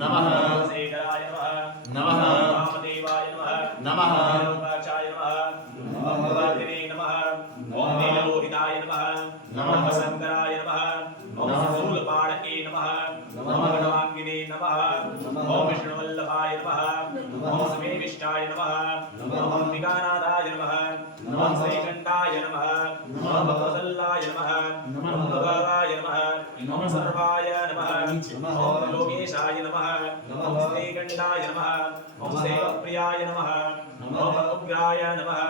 नमः शेखराय नमः नमः वामदेवाय नमः नमः लोकाचाय नमः ओम भगवते नमः ओम नीललोहिताय नमः नमः शंकराय नमः ओम शूलपाणके नमः ओम गणवांगिने नमः ओम विष्णुवल्लभाय नमः ओम समेविष्टाय नमः ओम अंबिकानाथाय नमः ओम श्रीकंठाय नमः ओम भवसल्लाय नमः ओम भगवाय नमः ओम सर्वाय नमः ओम योगेशाय नमः ओम श्रीकंठाय नमः ओम सेवप्रियाय नमः ओम उग्राय नमः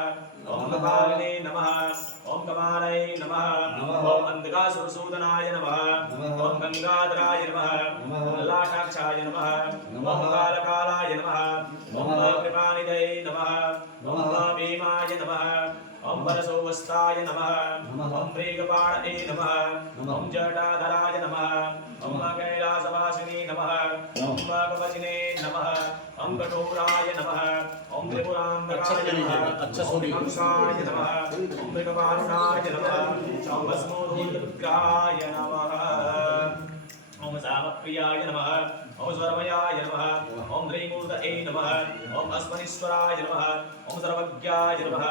ओम कपालिने नमः ओम कमालये नमः ओम अंधकासुरसूदनाय नमः ओम गंगाधराय नमः ओम लाटाक्षाय नमः ओम कालकालाय नमः ओम कृपानिधये नमः ओम भीमाय नमः ओम परसोवस्ताय नमः ओम मृगपाणये नमः ओम जटाधराय नमः ओम कैलासवासिने नमः ओम कवचिने नमः ओम कठोराय नमः ओम त्रिपुरांतकाय नमः अच्छा सुनिए कंसाय नमः ओम मृगवारुणाय नमः ओम भस्मोदूतपुत्राय नमः ओम सामप्रियाय नमः ओम स्वरमयाय नमः ओम ह्रीमूर्तये नमः ओम अस्मनीश्वराय नमः ओम सर्वज्ञाय नमः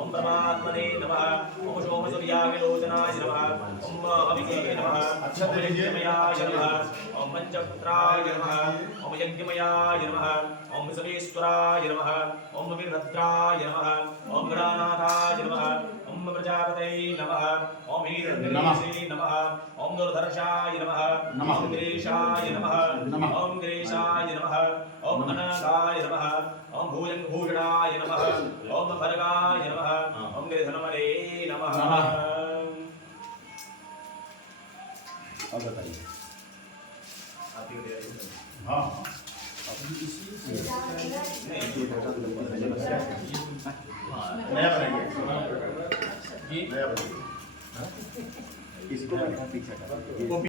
ओम परमात्मने नमः ओम सोमसूर्याविलोचनाय नमः ओम अभिके नमः ओम यज्ञमयाय नमः ओम पंचपुत्राय नमः ओम यज्ञमयाय नमः ओम सर्वेश्वराय नमः ओम वीरभद्राय नमः ओम गणानाथाय नमः ओम प्रजापतये नमः ओम हिरण्यकेशे नमः ओम दुर्धर्षाय नमः ओम गिरीशाय नमः ओम गिरीशाय नमः ओम अनंताय नमः ओम भूषणाय नमः ओम भरगाय नमः ओम गिरिधर्मणे नमः। अब बताइए। हाँ नया बनाएंगे। नया बनाएंगे। इसको पीछे